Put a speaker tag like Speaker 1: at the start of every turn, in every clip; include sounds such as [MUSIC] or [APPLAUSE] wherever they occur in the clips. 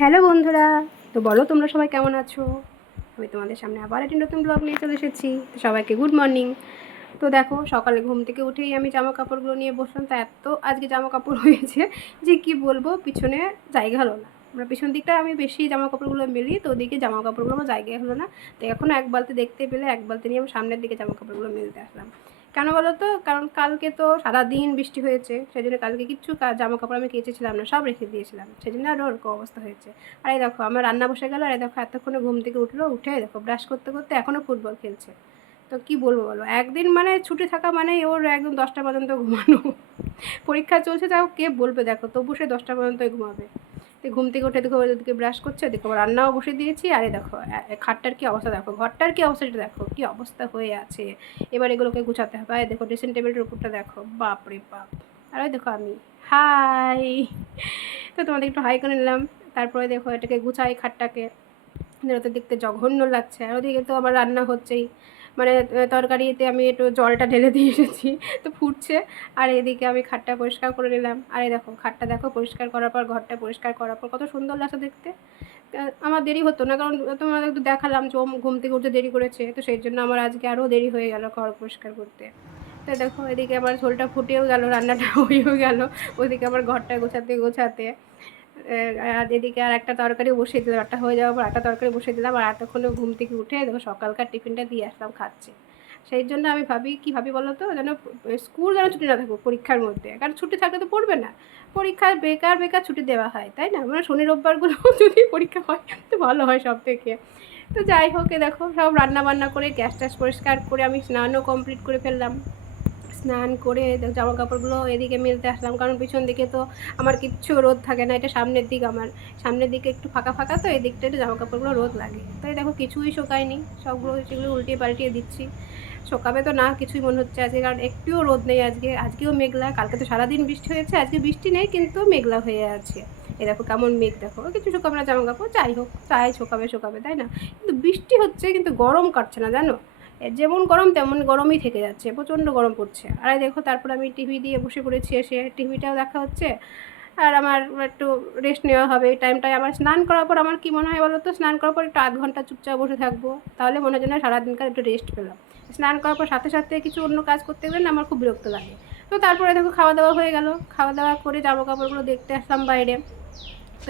Speaker 1: Hello বন্ধুরা, তো বলো তোমরা সবাই কেমন আছো? আমি তোমাদের সামনে আবার একটি নতুন ব্লগ নিয়ে চলে এসেছি। তো সবাইকে গুড মর্নিং তো দেখো, সকালে ঘুম থেকে উঠেই আমি জামা কাপড়গুলো নিয়ে বসলাম। তা এত আজকে জামা কাপড় হয়েছে যে কি বলব, পিছনে জায়গা হলো না। আমরা পিছন দিকটা আমি বেশি জামা কাপড়গুলো মেলি, তো ওদিকে জামা কাপড়গুলো আমার জায়গায় হলো না। তো এখনও এক বালতি দেখতে পেলে এক বালতি নিয়ে আমি সামনের দিকে জামা কাপড়গুলো মেলতে আসলাম। কেন বলো তো? কারণ কালকে তো সারাদিন বৃষ্টি হয়েছে সেই জন্য কালকে কিচ্ছু জামা কাপড় আমি কেচেছিলাম না, সব রেখে দিয়েছিলাম। সেই জন্য আরও ওরকম অবস্থা হয়েছে। আর এই দেখো, আমার রান্না বসে গেল, আর এই দেখো এতক্ষণে ঘুম থেকে উঠল, উঠে দেখো ব্রাশ করতে করতে এখনও ফুটবল খেলছে। তো কি বলব বলো? একদিন মানে ছুটি থাকা মানে ওর একদম দশটা পর্যন্ত ঘুমানো। পরীক্ষা চলছে তাও কে বলবে দেখো, তবু সে দশটা পর্যন্তই ঘুমাবে। তো ঘুম থেকে উঠে দেখো ওদিকে ব্রাশ করছে দেখো রান্নাও বসে দিয়েছি, আরে দেখো খাটটার কি অবস্থা দেখো, ঘরটার কি অবস্থা সেটা দেখো, কি অবস্থা হয়ে আছে। এবার এগুলোকে গুছাতে হবে, আর দেখো ড্রেসিং টেবিলের উপরটা দেখো, বাপ রে বাপ। আর ওই দেখো আমি হাই তো তোমাদের একটু হাই করে নিলাম, তারপরে দেখো এটাকে গুছাই খাটটাকে তো দেখতে জঘন্য লাগছে, আর ওদিকে তো আবার রান্না হচ্ছেই। মানে তরকারিতে আমি একটু জলটা ঢেলে দিয়ে এসেছি, তো ফুটছে। আর এদিকে আমি খাটটা পরিষ্কার করে নিলাম। আর এই দেখো, খাটটা দেখো পরিষ্কার করার পর, ঘরটা পরিষ্কার করার পর, কত সুন্দর লাগছে দেখতে। আমার দেরি হতো না, কারণ তোমাদের একটু দেখালাম যে ঘুম থেকে উঠতে দেরি করেছে, তো সেই জন্য আমার আজকে আরও দেরি হয়ে গেল ঘর পরিষ্কার করতে। তো দেখো, এদিকে আমার ঝোলটা ফুটেও গেল, রান্নাটা [LAUGHS] হয়েও গেল। ওদিকে আমার ঘরটা গোছাতে গোছাতে আর এদিকে আর একটা তরকারি বসিয়ে দিলাম, একটা হয়ে যাওয়ার পর একটা তরকারি বসিয়ে দিলাম, আর এতক্ষণে ঘুম থেকে উঠে দেখো সকালকার টিফিনটা দিয়ে আসলাম খাচ্ছে। সেই জন্য আমি ভাবি, কি ভাবি বলো তো? যেন স্কুল যেন ছুটি না থাকুক পরীক্ষার মধ্যে, কারণ ছুটি থাকলে তো পড়বে না। পরীক্ষার বেকার বেকার ছুটি দেওয়া হয়, তাই না? মানে শনি রোববারগুলো [LAUGHS] যদি পরীক্ষা হয়, তো ভালো হয় সব থেকে তো যাই হোক দেখো সব রান্না বান্না করে, গ্যাস ট্যাস পরিষ্কার করে আমি স্নানও কমপ্লিট করে ফেললাম। স্নান করে জামা কাপড়গুলো এদিকে মেলতে আসলাম। কারণ পিছন দিকে তো আমার কিচ্ছু রোদ থাকে না, এটা সামনের দিক আমার। সামনের দিকে একটু ফাঁকা ফাঁকা, তো এই দিকটা একটু জামা কাপড়গুলো রোদ লাগে। তাই দেখো কিছুই শোকায়নি, সবগুলো সেগুলো উল্টিয়ে পাল্টিয়ে দিচ্ছি। শোকাবে তো না, কিছুই মনে হচ্ছে আজকে, কারণ একটুও রোদ নেই আজকে। আজকেও মেঘলা, কালকে তো সারাদিন বৃষ্টি হয়েছে, আজকে বৃষ্টি নেই, কিন্তু মেঘলা হয়ে আছে। এ দেখো কেমন মেঘ, দেখো কিছু শোকাবে না জামা কাপড় যাই হোক চাই শোকাবে শোকাবে, তাই না? কিন্তু বৃষ্টি হচ্ছে, কিন্তু গরম কাটছে না, জানো? যেমন গরম তেমন গরমই থেকে যাচ্ছে, প্রচণ্ড গরম পড়ছে। আর দেখো, তারপর আমি টিভি দিয়ে বসে পড়েছি, এসে টিভিটাও দেখা হচ্ছে। আর আমার একটু রেস্ট নেওয়া হবে, এই টাইমটায় আমার স্নান করার পর আমার কি মনে হয় বলো তো? স্নান করার পর একটু আধ ঘণ্টা চুপচাপ বসে থাকব, তাহলে মনে হয় যেন সারাদিনকার একটু রেস্ট পেলাম। স্নান করার পর সাথে সাথে কিছু অন্য কাজ করতে গেলে না আমার খুব বিরক্ত লাগে। তো তারপরে দেখো, খাওয়া দাওয়া হয়ে গেল। খাওয়া দাওয়া করে জামা কাপড়গুলো দেখতে আসলাম বাইরে।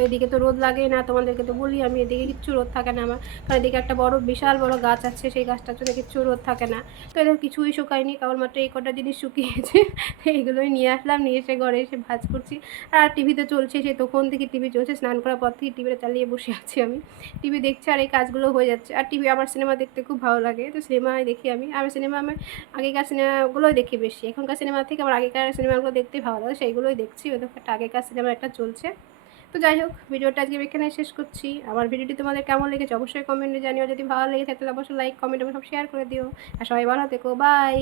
Speaker 1: এদিকে তো রোদ লাগেই না, তোমাদেরকে তো বলি, আমি এদিকে কিচ্ছু রোদ থাকে না আমার। কারণ এদিকে একটা বড়, বিশাল বড় গাছ আছে, সেই গাছটার জন্য কিচ্ছু রোদ থাকে না। তো এদের কিছুই শুকায়নি, কেবলমাত্র এই কটা জিনিস শুকিয়েছে। [LAUGHS] এইগুলোই নিয়ে আসলাম, নিয়ে এসে ঘরে এসে ভাজ করছি। আর টিভিতে চলছে সেই তখন থেকে টিভি চলছে, স্নান করার পর থেকে টিভিটা চালিয়ে বসে আছি আমি। টিভি দেখছি আর এই কাজগুলো হয়ে যাচ্ছে। আর টিভি আমার সিনেমা দেখতে খুব ভালো লাগে। তো সিনেমায় দেখি আমি। আর সিনেমা আমি আগেকার সিনেমাগুলোই দেখি বেশি। এখনকার সিনেমা থেকে আমার আগেকার সিনেমাগুলো দেখতে ভালো লাগে, সেইগুলোই দেখছি। ওই দেখো একটা আগেকার সিনেমা একটা চলছে। তো যাই হোক, ভিডিওটা আজকে এখানে শেষ করছি। আমার ভিডিওটি তোমাদের কেমন লেগেছে অবশ্যই কমেন্টে জানিও। যদি ভালো লেগে থাকে, তাহলে অবশ্যই লাইক কমেন্ট এবং সব শেয়ার করে দিও। আর সবাই ভালো থেকো বাই